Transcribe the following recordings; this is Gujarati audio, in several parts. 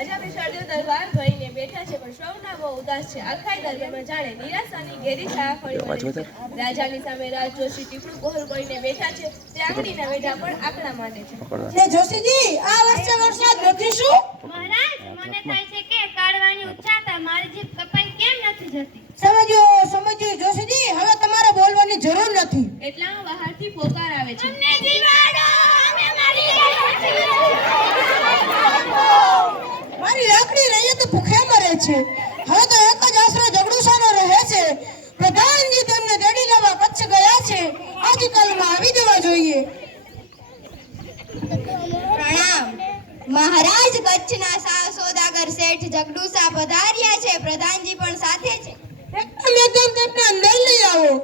રાજા વિશાળદેવ દરબાર ભરીને બેઠા છે, પણ સૌના બહુ ઉદાસ છે. આખાય દરબારમાં જાણે નિરાશાની ઘેરી છાયા ફરી વળી છે. રાજાની સામે રાજ જોશી ટીપણું પહોળ કરીને બેઠા છે. તે આંગળીના વેઢા પણ આંકડા માંડે છે. ને જોશીજી, આ વર્ષે વરસાદ નથી શું? મહારાજ, મને થાય છે કે કાઢવાની ઉચ્ચાતા મારી જીભ કપાઈ કેમ નથી જતી. સમજ્યો જોશીજી, હવે તમારે બોલવાની જરૂર નથી. એટલામાં બહારથી પોકાર આવે છે. અમને જીવાડો, અમે મારી મારી લાકડી રહી તો ભૂખે મરે છે. હવે તો એક જ આશરો જગડુસાનો રહે છે. પ્રધાનજી તેમને તેડી લેવા કચ્છ ગયા છે. આજકાલમાં આવી જવા જોઈએ. પ્રણામ મહારાજ, કચ્છના સોદાગર શેઠ જગડુસા પધાર્યા છે. પ્રધાનજી પણ સાથે છે. એકદમ તેમને અંદર લઈ આવો.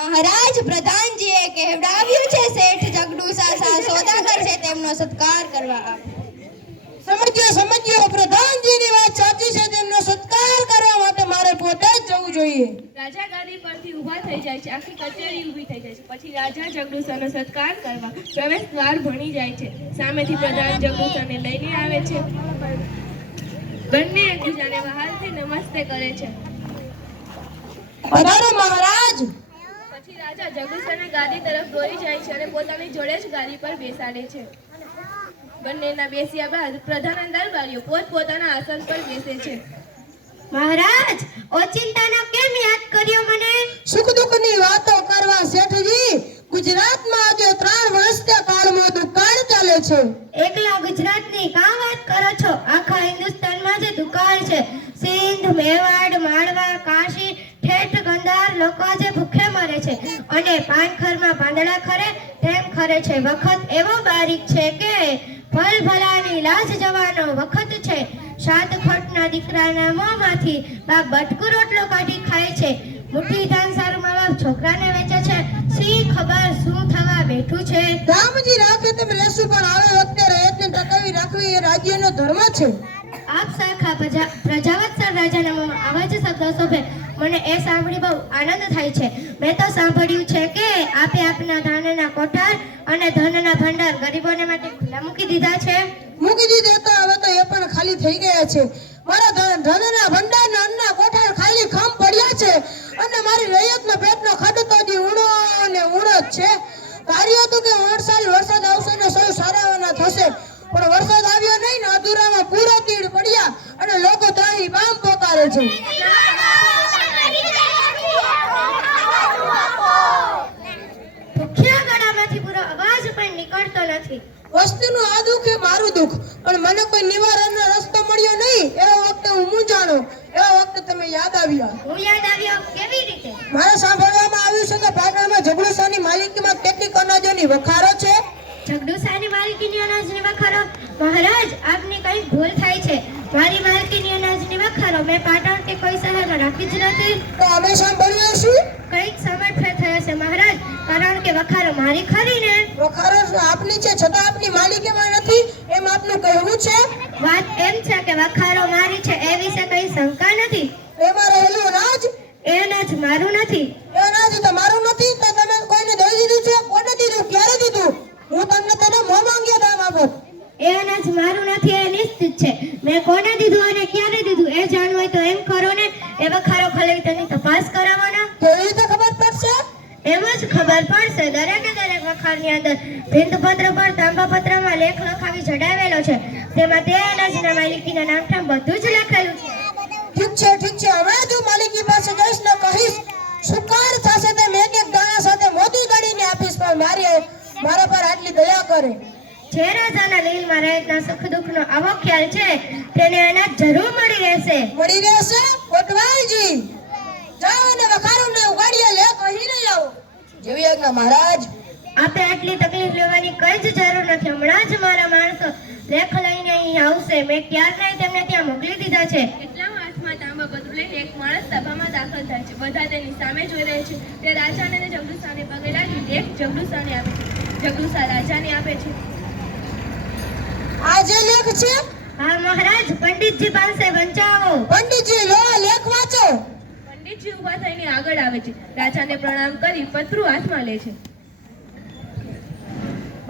મહારાજ, પ્રધાનજીએ કહેવડાવ્યું છે શેઠ જગડુસા સોદાગર છે, તેમનો સત્કાર કરવા આપો. સમજ્યો પ્રધાનજીની વાત સાચી છે. તેમનો સત્કાર કરવા માટે મારે પોતે જ જવું જોઈએ. રાજા ગાદી પરથી ઊભા થઈ જાય છે. આખી કચેરી ઊભી થઈ જાય છે. પછી રાજા જગડુસાનો સત્કાર કરવા પ્રવેશ દ્વાર ભણી જાય છે. સામેથી પ્રધાન જગડુસાને લઈને આવે છે. બંને એકબીજાને વહાલથી નમસ્તે કરે છે. પધારો મહારાજ. પછી રાજા જગડુસાને ગાદી તરફ દોરી જાય છે અને પોતાની જોડે જ ગાદી પર બેસાડે છે. બંનેના બેસ્યા બાદ પ્રધાન દરબારીઓ પોતપોતાના આસન પર બેસે છે. મહારાજ, ઓચિંતાનો કેમ યાદ કર્યો મને? સુખ દુઃખની વાતો કરવા શેઠજી. ગુજરાતમાં આજે 3 વર્ષથી કાળમાં દુકાળ ચાલે છે. એકલા ગુજરાતની કાં વાત કરો છો? આખા હિન્દુસ્તાનમાં જે દુકાળ છે. સિંધ, મેવાડ, માળવા, કાશી, ઠેઠ ગંધાર લોકો જે ભૂખે મરે છે અને પાનખરમાં પાંદડા ખરે તેમ ખરે છે. વખત એવો બારીક છે કે ભલ ભલાની લાજ જવાનો વખત છે. 7 ખોટના દીકરાના મોંમાંથી બાપ બટકુ રોટલો કાઢી ખાય છે. મુઠ્ઠી ધાન સારું મા બાપ છોકરાને વેચે છે. સી ખબર શું થવા બેઠું છે. રામજી રાખે તેમ રહેશું, પણ આવે વખતે રયતને ટકાવી રાખવી એ રાજ્યનો ધર્મ છે. આપ સાખા પ્રજાવત્સલ રાજાના મોંમાં આવા જ શબ્દો શોભે. મને એ સાંભળી બહુ આનંદ થાય છે. મેં તો સાંભળ્યું છે કે આપે આપના ધાનના કોઠાર અને ધનના ભંડાર ગરીબોને માટે ખુલ્લા મૂકી દીધા છે. મૂકી દીધા તો હવે તો એ પણ ખાલી થઈ ગયા છે. મારા ધનના ભંડારના અન્નના કોઠાર ખાલી ખમ પડ્યા છે અને મારી રયતનો પેટનો ખડ તો હજી ઊણો ને ઊણો જ છે. ધાર્યું હતું કે વરસાદ આવશે ને સૌ સારાવાના થશે, પણ વરસાદ આવ્યો નહીં ને અધૂરામાં પૂરા તીડ પડ્યા અને લોકો ત્રાહી બામ પોકારે છે. ભૂખ્યા ગળામાંથી પૂરો અવાજ પણ નીકળતો નથી. વસ્તીનું આ દુઃખ એ મારું દુઃખ, પણ મને કોઈ નિવારણનો રસ્તો મળ્યો નહીં. એવા વખતે હું મૂંઝાણો. એવા વખતે તમે યાદ આવ્યા. હું યાદ આવ્યો કેવી રીતે? મારે સાંભળવામાં આવ્યું છે કે પાટણમાં જગડુસાની માલિકીમાં કેટલીક અનાજોની વખારો છે. જગડુસાની માલિકીની અનાજની વખારો? મહારાજ, આપની કંઈક ભૂલ થાય છે. મારી માલિકીની અનાજની વખારો મેં પાટણ કે કોઈ શહેરમાં રાખી જ નથી. તો અમે સાંભળ્યું શું? કંઈક સમર્થન થયો છે મહારાજ, કારણ કે વખારો મારી ખરી ને. વખારો આપની છે છતાં આપની માલિકીમાં નથી એમ આપનું કહેવું છે? વાત એમ છે કે વખારો મારી છે એ વિશે કઈ શંકા નથી. એમાં રહેલું અનાજ એ અનાજ મારું નથી. એ અનાજ તમારું નથી તો તમે કોઈને દઈ દીધું છે? કોને દીધું? ક્યારે દીધું? હું તમને તેને મોં માંગ્યા દામ આપો. એ અનાજ મારું નથી એ નિશ્ચિત છે. મેં કોને દીધું અને ક્યારે દીધું એ જાણવું હોય તો એમ કરો ને. એ વખારો ખાલી તેની તપાસ કરાવવાના. કેવી રીતે ખબર પડશે? એમ જ ખબર પડશે. દરેકે દરેક વખારની અંદર ભીંતપત્ર પર તાંબાપત્રમાં લેખ લખાવી જડાવેલો છે. તેમાં તે અનાજના માલિકીના નામઠામ બધું જ લખેલું છે. ઠીક છે. હવે જો માલિકી પાસે જઈશ ને કહીશ સુકાર થશે તો મેં એક દાણા સાથે મોતી ગાડીને આપીશ, પણ મારા પર આટલી દયા કરે. જે રાજાના દિલમાં રહેતા સુખ દુઃખનો આવો ખ્યાલ છે તેને અનાજ જરૂર મળી રહેશે. મળી રહેશે? કોટવાલજી જાઓ અને વખારોને ઉગાડીએ લે કહી લઈ આવો. જેવી આજ્ઞા મહારાજ. આપે આટલી તકલીફ લેવાની કઈ જ જરૂર નથી. હમણાં જ મારા માણસો લેખ લઈને અહીં આવશે. મેં ક્યારના તેમને ત્યાં મોકલી દીધા છે. એટલામાં હાથમાં તાંબાપત્ર લઈને એક માણસ સભામાં દાખલ થાય છે. બધા તેની સામે જોઈ રહે છે. તે રાજાને અને જગડુસાને પગે લાગી લેખ જગડુસાને આપે છે. જગડુસા રાજાને આપે છે. આ જે લેખ છે? હા મહારાજ, પંડિતજી પાસે વંચાવો. પંડિતજી લો લેખ વાંચો. પંડિતજી ઊભા થઈને આગળ આવે છે. રાજાને પ્રણામ કરી પત્રું હાથમાં લે છે.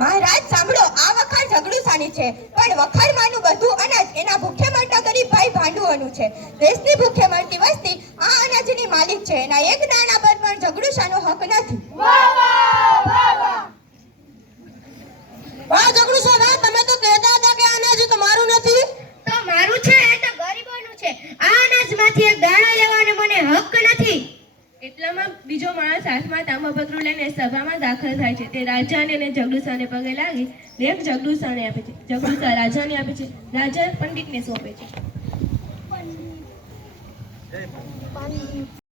મહારાજ સાંભળો, આ વખાણ ઝઘડુસાની છે, પણ વખારમાંનું બધું અનાજ એના ભૂખે મરતા ગરીબ ભાઈ ભાંડુઓનું છે. દેશની ભૂખે મરતી વસ્તી આ અનાજની માલિક છે. એના એક દાણા પર પણ ઝઘડુસાનો હક નથી. વાહ ઝઘડુસા વાહ, તમે તો કહેતા હતા કે આ અનાજ તો મારું નથી. તો મારું છે એ તો ગરીબોનું છે. આ અનાજમાંથી એક દાણો લેવાનો મને હક નથી. એટલામાં બીજો માણસ હાથમાં તાંબાપત્ર લઈને સભામાં દાખલ થાય છે. તે રાજાને અને ઝઘડુસાને પગે લાગી લેખ ઝઘડુસાને આપે છે. ઝઘડુસા રાજાને આપે છે. રાજા પંડિતને સોંપે છે.